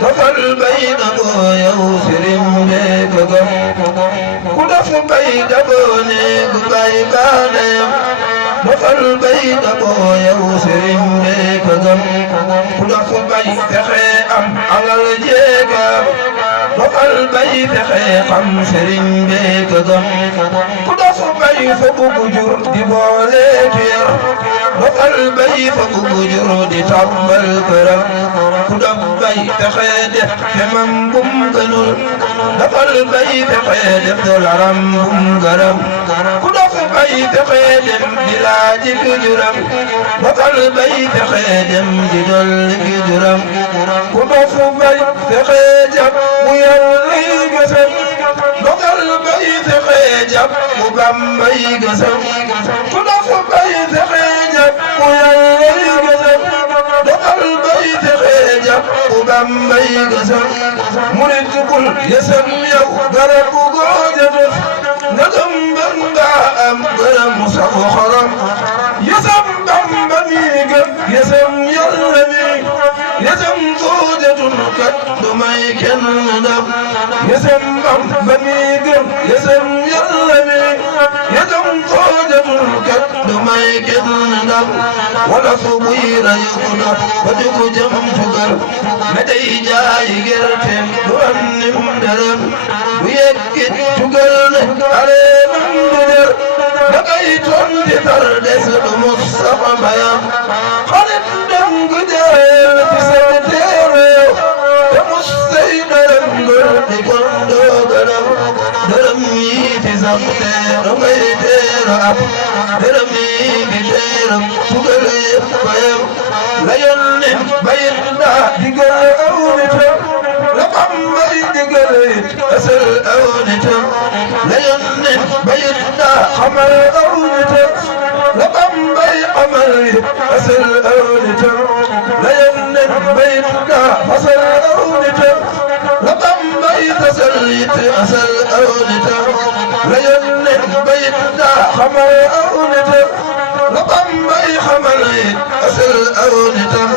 dafal bay daboo yow sëriñ bee ko gëm ku daf bay daboo ne ku bay baanayam dafal bay daboo yow sëriñ bee ko gëm ku daf bay fexe am alal jéegam dafal bay fexe xam sëriñ bee ko gëm ku daf bay fa bugg jur di boole tuyar dafal bay fa bugg jur di tàmbal këram ku daf bay fexe def xemam bum gënul dafal bay fexe def dolaram bum gërëm ku daf bay fexe dem di laaji ki juram dafal bay fexe dem di dolli ki juram ku daf bay fexe jàpp mu yar lay gësëm dafal bay fexe jàpp mu Bambay gësëm ku daf bay fexe jàpp mu yar lay gësëm dafal bay fexe jàpp mu Bambay gësëm murit bul yësëm yow garabu goojatus nga gëm ba nga am gërëm mu sax xorom yësëm Bamba mi gëm yësëm Yàlla mi yësëm goojatun kat du may kenn ndam yësëm Bamba mi gëm yësëm Yàlla mi yësëm goojatun kat du may kenn ndam wala fu buy rayu ko dox ba dugg jëm fugal me day jaay gerteem du am nim dërëm bu yeggit fugal ne areemam du der da kay toon di tar des du mus sama mbayam xarit dem gu jaayel ci sa teereew te mus say dërëm ngër di kon doo gërëm dërëm yi fi sam teero ngay teero ab dërëm yi fi teeram fugal yëpp bayam la yónneen bayit daa digal aw nitam la Bambay digal it asal aw nitam la yónneen bayit daa xamal aw nitam la Bambay amal it asal aw nitam la yónneen bayit daa fasal aw nitam la Bambay tasal it asal aw nitam la yónneen bayit daa xamal aw nitam la Bambay xamal it asal aw nitam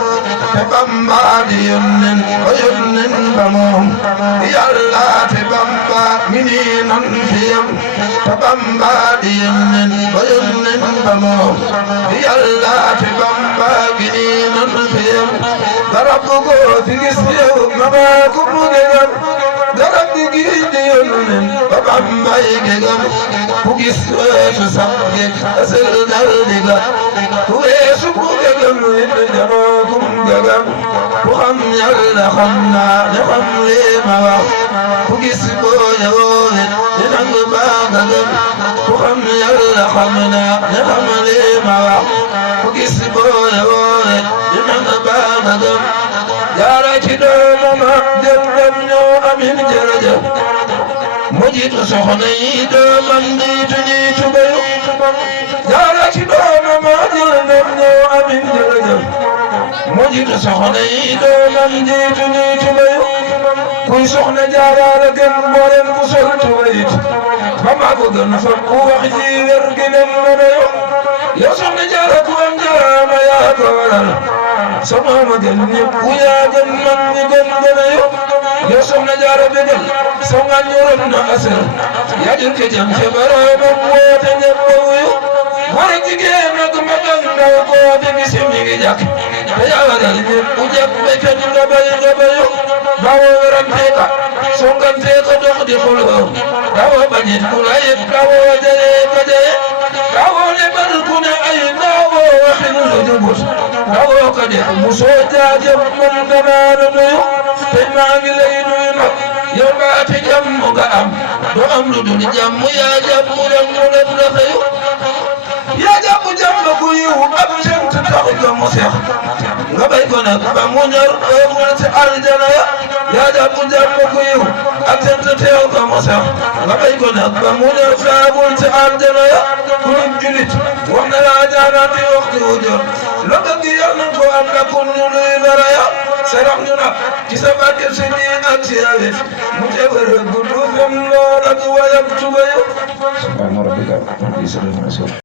te Bamba di yónneen ba yónneen ba moom Yàlla te Bamba mi nii nan fiyam te Bamba di yónneen ba yónneen ba moom Yàlla te Bamba mi nii nan fiyam garab gu fi gis yow mama ku mu gegam garab gi di yónneen ba Bambay gegam ku gis weesu sax geg asal dal diga ku weesu ku gegam it janoo kum gegam ku xam Yàlla xam naa ne xam lee ma wax ku gis booye woowe ne nang baa gagam ku xam Yàlla xam naa ne xam lee ma wax ku gis booye woowe ne nang baa gagam jaara ci doomama jëm dem ñoo amin jërëjëf mu jiitu soxna yi doomam jiitu bayu jaara ci doomama jëm dem ñoo amin jërëjëf mu jiitu soxna yi doomam jiitu bayu kuy soxna jaaraara gën mboolem ku sol tubayit ba maa ko gën fa ku wax ji wér gi nem ma dayo yow soxna jaara ku am jaaraama yaa ko waral sama ma gën ñëpp ku yaa gën man ñi gën gën a yow yow soxna jaara bégal sa nga ñorom na asal yaa jël ke jëm ca boroomam woote ñëpp a wuyu war ak jigéen ak mag ak ndaw koo fi gis mi ngi jàkk te yaa waral ñëpp ku jàpp béykat nga bayu dawoo weranteeka songanteeka dox di xuloo dawoo bañit ku la yëpp dawoo jayee ka jaye dawoo lebal ku ne ay dawoo waxin lu jubut dawoo ka def musoo jaajëf man danaa la nuyu te maa ngi lay nuyu nag yow baati jàmm nga am doo am lu dul jàmm yaa jàmm jàmm def la xëyu yaa jàpp jàmm ku yiw ab cant tax nga mu seex nga bay ko nag ba mu ñor ëppul ci aljana ya yaa jàpp jàmm ku yiw ak cant teew nga mu seex nga bay ko nag ba mu ñor saabul ci aljana ya ku nit julit wax na laa jaanaati waxtu wu jot la bëgg yal na ko am na kun ñu luy dara ya sarax ñu nag ci sa barke si nii ak ci rawet mu teewal gudd fan lool ak wayam tubayu